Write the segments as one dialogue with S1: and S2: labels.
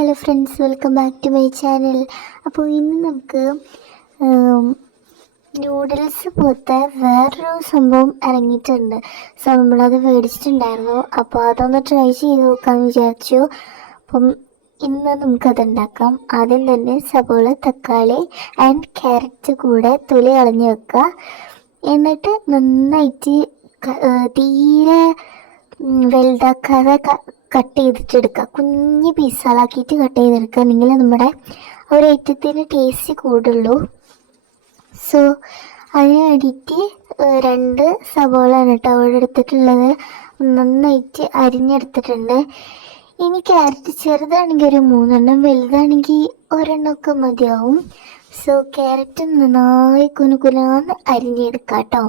S1: Hello friends welcome back to my channel അപ്പോൾ ഇന്ന് നമുക്ക് നൂഡിൽസ് പോലത്തെ വേറൊരു സംഭവം ഇറങ്ങിയിട്ടുണ്ട്. സോ നമ്മളത് മേടിച്ചിട്ടുണ്ടായിരുന്നു. അപ്പോൾ അതൊന്ന് ട്രൈ ചെയ്ത് നോക്കാമെന്ന് വിചാരിച്ചു. അപ്പം ഇന്ന് നമുക്കത് ഉണ്ടാക്കാം ആദ്യം തന്നെ സബോള തക്കാളി ആൻഡ് ക്യാരറ്റ് കൂടെ തൊലി കളഞ്ഞ് വെക്കുക. എന്നിട്ട് നന്നായിട്ട് തീരെ വലുതാക്കാതെ കട്ട് ചെയ്തിട്ടെടുക്കുക കുഞ്ഞ് പീസുകളാക്കിയിട്ട് കട്ട് ചെയ്തെടുക്കുക എന്നെങ്കിൽ നമ്മുടെ ഒരു ഐറ്റത്തിന് ടേസ്റ്റ് കൂടുള്ളൂ. സോ അതിന് വേണ്ടിയിട്ട് രണ്ട് സവോളയാണ് കേട്ടോ അവിടെ എടുത്തിട്ടുള്ളത്. നന്നായിട്ട് അരിഞ്ഞെടുത്തിട്ടുണ്ട്. ഇനി ക്യാരറ്റ് ചെറുതാണെങ്കിൽ ഒരു മൂന്നെണ്ണം വലുതാണെങ്കിൽ ഒരെണ്ണമൊക്കെ മതിയാവും. സോ ക്യാരറ്റ് നന്നായി കുനുകുനാന്ന് അരിഞ്ഞെടുക്കാം കേട്ടോ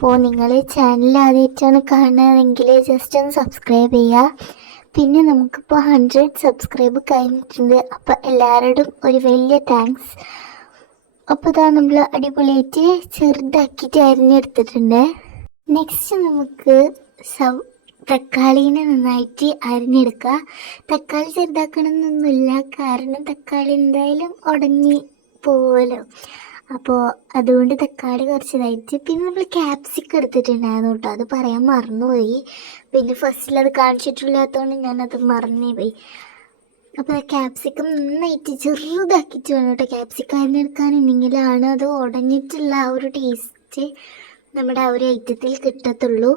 S1: അപ്പോൾ നിങ്ങൾ ചാനൽ ആദ്യമായിട്ടാണ് കാണുന്നതെങ്കിൽ ജസ്റ്റ് ഒന്ന് സബ്സ്ക്രൈബ് ചെയ്യുക പിന്നെ നമുക്കിപ്പോൾ ഹൺഡ്രഡ് സബ്സ്ക്രൈബ് കഴിഞ്ഞിട്ടുണ്ട്. അപ്പോൾ എല്ലാവരോടും ഒരു വലിയ താങ്ക്സ് അപ്പോൾ ഇതാ നമ്മൾ അടിപൊളിയായിട്ട് ചെറുതാക്കിയിട്ട് അരിഞ്ഞെടുത്തിട്ടുണ്ട്. നെക്സ്റ്റ് നമുക്ക് സൗ തക്കാളീനെ നന്നായിട്ട് അരിഞ്ഞെടുക്കുക തക്കാളി ചെറുതാക്കണമെന്നൊന്നുമില്ല കാരണം തക്കാളി എന്തായാലും ഉടഞ്ഞ് പോവുമല്ലോ അപ്പോൾ അതുകൊണ്ട് തക്കാളി കുറച്ച് ഇതായിട്ട് പിന്നെ നമ്മൾ ക്യാപ്സിക്കം എടുത്തിട്ടുണ്ടായിരുന്നു കേട്ടോ. അത് പറയാൻ മറന്നുപോയി. പിന്നെ ഫസ്റ്റിൽ അത് കാണിച്ചിട്ടില്ലാത്തതുകൊണ്ട് ഞാനത് മറന്നേ പോയി അപ്പോൾ ക്യാപ്സിക്കം നന്നായിട്ട് ചെറുതാക്കിയിട്ട് വേണം കേട്ടോ ക്യാപ്സിക്കം അരിഞ്ഞെടുക്കാനുണ്ടെങ്കിലാണ് അത് ഉടഞ്ഞിട്ടുള്ള ആ ഒരു ടേസ്റ്റ് നമ്മുടെ ആ ഒരു ഐറ്റത്തിൽ കിട്ടത്തുള്ളൂ.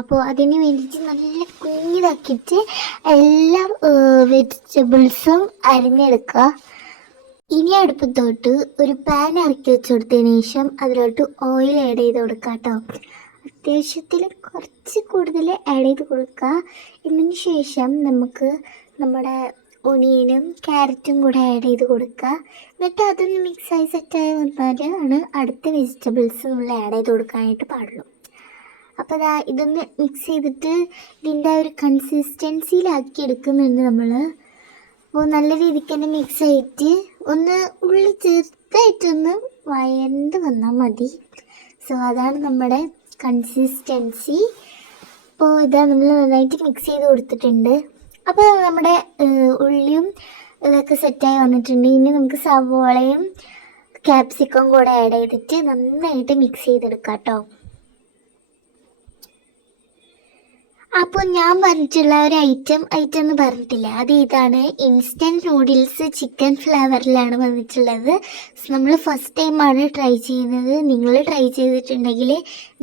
S1: അപ്പോൾ അതിന് വേണ്ടിയിട്ട് നല്ല കുഞ്ഞിതാക്കിയിട്ട് എല്ലാ വെജിറ്റബിൾസും അരിഞ്ഞെടുക്കുക. ഇനി അടുപ്പത്തോട്ട് ഒരു പാൻ ഇറക്കി വെച്ച് കൊടുത്തതിന് ശേഷം അതിലോട്ട് ഓയിൽ ആഡ് ചെയ്ത് കൊടുക്കുക കേട്ടോ അത്യാവശ്യത്തിൽ കുറച്ച് കൂടുതൽ ആഡ് ചെയ്ത് കൊടുക്കുക ഇതിന് ശേഷം നമുക്ക് നമ്മുടെ ഒണിയനും ക്യാരറ്റും കൂടെ ആഡ് ചെയ്ത് കൊടുക്കുക എന്നിട്ട് അതൊന്ന് മിക്സായി സെറ്റായി വന്നാൽ ആണ് അടുത്ത വെജിറ്റബിൾസ് നമ്മൾ ആഡ് ചെയ്ത് കൊടുക്കാനായിട്ട് പാടുള്ളൂ. അപ്പോൾ അതാ ഇതൊന്ന് മിക്സ് ചെയ്തിട്ട് ഇതിന്റെ ഒരു കൺസിസ്റ്റൻസിയിലാക്കി എടുക്കുന്നുണ്ട് നമ്മൾ അപ്പോൾ നല്ല രീതിക്ക് തന്നെ മിക്സ് ആയിട്ട് ഒന്ന് ഉള്ളിൽ ചെറുതായിട്ടൊന്ന് വയണ്ട് വന്നാൽ മതി. സോ അതാണ് നമ്മുടെ കൺസിസ്റ്റൻസി അപ്പോൾ ഇതാ നമ്മൾ നന്നായിട്ട് മിക്സ് ചെയ്ത് കൊടുത്തിട്ടുണ്ട്. അപ്പോൾ നമ്മുടെ ഉള്ളിയും ഇതൊക്കെ സെറ്റായി വന്നിട്ടുണ്ട്. ഇനി നമുക്ക് സവോളയും ക്യാപ്സിക്കം കൂടെ ആഡ് ചെയ്തിട്ട് നന്നായിട്ട് മിക്സ് ചെയ്തെടുക്കാം കേട്ടോ അപ്പോൾ ഞാൻ പറഞ്ഞിട്ടുള്ള ഒരു ഐറ്റം ഐറ്റം എന്ന് പറഞ്ഞിട്ടില്ല? അത് ഇതാണ് ഇൻസ്റ്റന്റ് നൂഡിൽസ് ചിക്കൻ ഫ്ലേവറിലാണ് വന്നിട്ടുള്ളത്. നമ്മൾ ഫസ്റ്റ് ടൈമാണ് ട്രൈ ചെയ്യുന്നത്. നിങ്ങൾ ട്രൈ ചെയ്തിട്ടുണ്ടെങ്കിൽ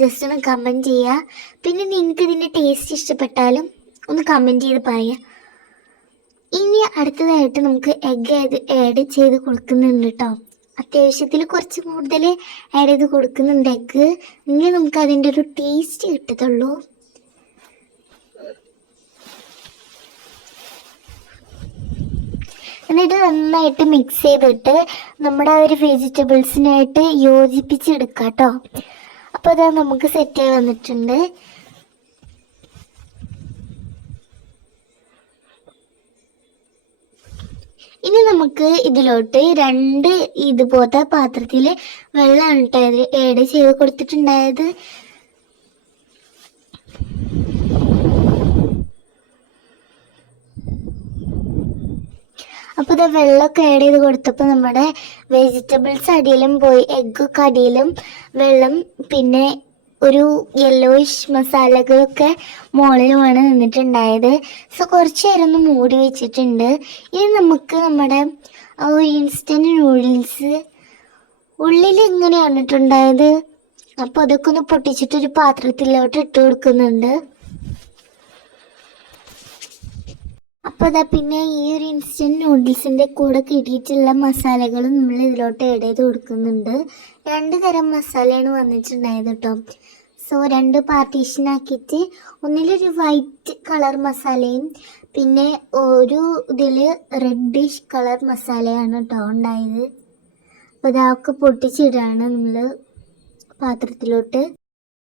S1: ജസ്റ്റ് ഒന്ന് കമന്റ് ചെയ്യുക പിന്നെ നിങ്ങൾക്ക് ഇതിന്റെ ടേസ്റ്റ് ഇഷ്ടപ്പെട്ടാലും ഒന്ന് കമന്റ് ചെയ്ത് പറയാം. ഇനി അടുത്തതായിട്ട് നമുക്ക് എഗ് ആഡ് ചെയ്ത് കൊടുക്കുന്നുണ്ട് കേട്ടോ അത്യാവശ്യത്തിൽ കുറച്ച് കൂടുതൽ ആഡ് ചെയ്ത് കൊടുക്കുന്നുണ്ട് എഗ്ഗ് ഇനി നമുക്ക് അതിന്റെ ഒരു ടേസ്റ്റ് കിട്ടത്തുള്ളൂ. എന്നിട്ട് നന്നായിട്ട് മിക്സ് ചെയ്തിട്ട് നമ്മുടെ ആ ഒരു വെജിറ്റബിൾസിനായിട്ട് യോജിപ്പിച്ചെടുക്കാം കേട്ടോ അപ്പോൾ അതാ നമുക്ക് സെറ്റ് ആയി വന്നിട്ടുണ്ട്. ഇനി നമുക്ക് ഇതിലോട്ട് രണ്ട് ഇതുപോലത്തെ പാത്രത്തിൽ വെള്ളമാണ് കേട്ടോ ഏഡ് ചെയ്ത് കൊടുത്തിട്ടുണ്ടായത്. അപ്പോൾ വെള്ളമൊക്കെ ആഡ് ചെയ്ത് കൊടുത്തപ്പോൾ നമ്മുടെ വെജിറ്റബിൾസ് അടിയിലും പോയി എഗ്ഗൊക്കെ അടിയിലും വെള്ളം പിന്നെ ഒരു യെല്ലോയിഷ് മസാലകളൊക്കെ മുകളിലുമാണ് നിന്നിട്ടുണ്ടായത്. സോ കുറച്ച് നേരം മൂടി വെച്ചിട്ടുണ്ട്. ഇനി നമുക്ക് നമ്മുടെ ഇൻസ്റ്റന്റ് നൂഡിൽസ് ഉള്ളിൽ എങ്ങനെയാണ് ഇട്ടുണ്ടായത്. അപ്പോൾ അതൊക്കെ ഒന്ന് പൊട്ടിച്ചിട്ട് ഒരു പാത്രത്തിലോട്ട് ഇട്ട് കൊടുക്കുന്നുണ്ട്. അപ്പോൾ അതാ പിന്നെ ഈ ഒരു ഇൻസ്റ്റന്റ് നൂഡിൽസിന്റെ കൂടെ കിട്ടിയിട്ടുള്ള മസാലകളും നമ്മൾ ഇതിലോട്ട് ആഡ് ചെയ്ത് കൊടുക്കുന്നുണ്ട്. രണ്ട് തരം മസാലയാണ് വന്നിട്ടുണ്ടായത് കേട്ടോ സോ രണ്ട് പാർട്ടീഷൻ ആക്കിയിട്ട് ഒന്നിലൊരു വൈറ്റ് കളർ മസാലയും പിന്നെ ഒരു ഇതിൽ റെഡിഷ് കളർ മസാലയാണ് കേട്ടോ ഉണ്ടായത്. അപ്പോൾ ഇതൊക്കെ പൊട്ടിച്ചിടാണ് നമ്മൾ പാത്രത്തിലോട്ട്.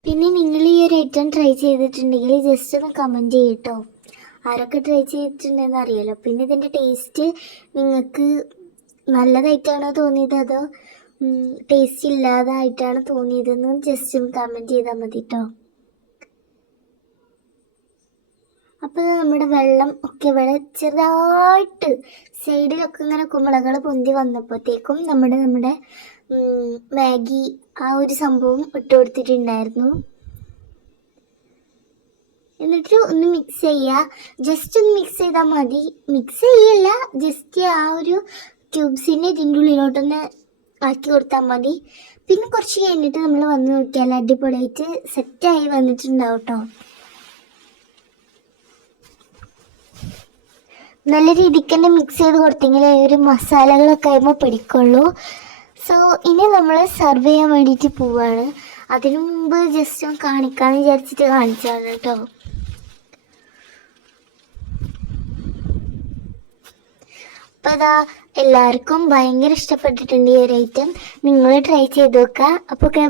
S1: പിന്നെ നിങ്ങൾ ഈ ഒരു ഐറ്റം ട്രൈ ചെയ്തിട്ടുണ്ടെങ്കിൽ ജസ്റ്റ് ഒന്ന് കമന്റ് ചെയ്യട്ടോ ആരൊക്കെ ട്രൈ ചെയ്തിട്ടുണ്ടെന്ന് അറിയാലോ. പിന്നെ ഇതിന്റെ ടേസ്റ്റ് നിങ്ങൾക്ക് നല്ലതായിട്ടാണോ തോന്നിയത്? അതോ ടേസ്റ്റ് ഇല്ലാതായിട്ടാണ് തോന്നിയതെന്ന് ജസ്റ്റ് ഒന്ന് കമന്റ് ചെയ്താൽ മതി കേട്ടോ അപ്പോൾ നമ്മുടെ വെള്ളം ഒക്കെ ഇവിടെ ചെറുതായിട്ട് സൈഡിലൊക്കെ ഇങ്ങനെ കുമ്പളകൾ പൊന്തി വന്നപ്പോഴത്തേക്കും നമ്മുടെ നമ്മുടെ മാഗി ആ ഒരു സംഭവം ഇട്ട് കൊടുത്തിട്ടുണ്ടായിരുന്നു. എന്നിട്ട് ഒന്ന് മിക്സ് ചെയ്യുക. ജസ്റ്റ് ഒന്ന് മിക്സ് ചെയ്താൽ മതി. മിക്സ് ചെയ്യല്ല ജസ്റ്റ് ആ ഒരു ക്യൂബ്സിനെ ഇതിന്റെ ഉള്ളിലോട്ടൊന്ന് ആക്കി കൊടുത്താൽ മതി. പിന്നെ കുറച്ച് കഴിഞ്ഞിട്ട് നമ്മൾ വന്ന് നോക്കിയാൽ അടിപൊളിയായിട്ട് സെറ്റായി വന്നിട്ടുണ്ടാവും കേട്ടോ നല്ല രീതിക്ക് തന്നെ മിക്സ് ചെയ്ത് കൊടുത്തെങ്കിൽ ഒരു മസാലകളൊക്കെ ആകുമ്പോൾ പിടിക്കുള്ളൂ. സോ ഇനി നമ്മൾ സെർവ് ചെയ്യാൻ വേണ്ടിയിട്ട് പോവാണ്. അതിനു മുമ്പ് ജസ്റ്റ് കാണിക്കാമെന്ന് വിചാരിച്ചിട്ട് കാണിച്ചാണ് കേട്ടോ അപ്പോൾ അതാ എല്ലാവർക്കും ഭയങ്കര ഇഷ്ടപ്പെട്ടിട്ടുണ്ട് ഈ ഒരു ഐറ്റം നിങ്ങൾ ട്രൈ ചെയ്ത് നോക്കുക അപ്പോൾ ഓക്കെ